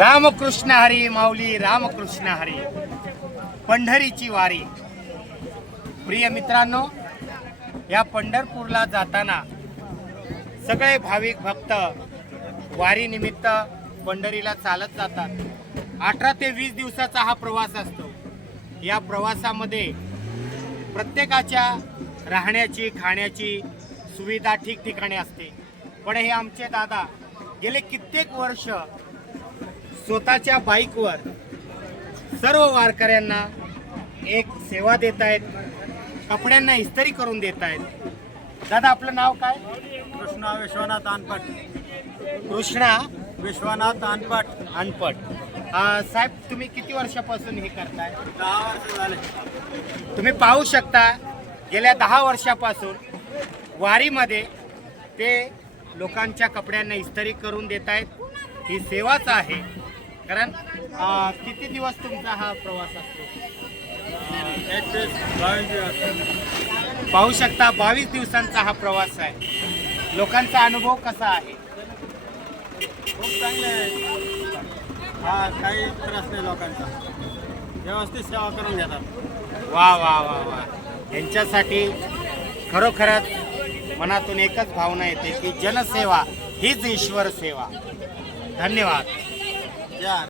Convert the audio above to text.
रामकृष्ण हरी माऊली रामकृष्ण हरी. पंढरीची वारी. प्रिय मित्रांनो या पंढरपूरला जाताना सगळे भाविक भक्त वारीनिमित्त पंढरीला चालत जातात. अठरा ते वीस दिवसाचा हा प्रवास असतो. या प्रवासामध्ये प्रत्येकाच्या राहण्याची खाण्याची सुविधा ठिकठिकाणी असते. पण हे आमचे दादा गेले कित्येक वर्ष स्वतःच्या बाईकवर सर्व वारकऱ्यांना एक सेवा देत आहेत कपड्यांना इस्त्री करून देत आहेत दादा आपलं नाव काय? कृष्णा विश्वनाथ अनपट कृष्णा विश्वनाथ अनपट. अनपट. अं, साहेब तुम्ही किती वर्षापासून हे करताय? दहा वर्ष झाले. तुम्ही पाहू शकता गेल्या दहा वर्षापासून वारीमध्ये ते लोकांच्या कपड्यांना इस्त्री करून देत आहेत ही सेवाच आहे. कारण अं, किती दिवस तुमचा हा प्रवास असतो? बावीस दिवस. पाहू शकता बावीस दिवसांचा हा प्रवास आहे. लोकांचा अनुभव कसा आहे? खूप चांगले आहे. हा काही त्रास नाही लोकांचा. व्यवस्थित सेवा करून घेतात. वा वा वा वा. यांच्यासाठी खरोखरच मनातून एकच भावना येते की जनसेवा हीच ईश्वर सेवा. धन्यवाद.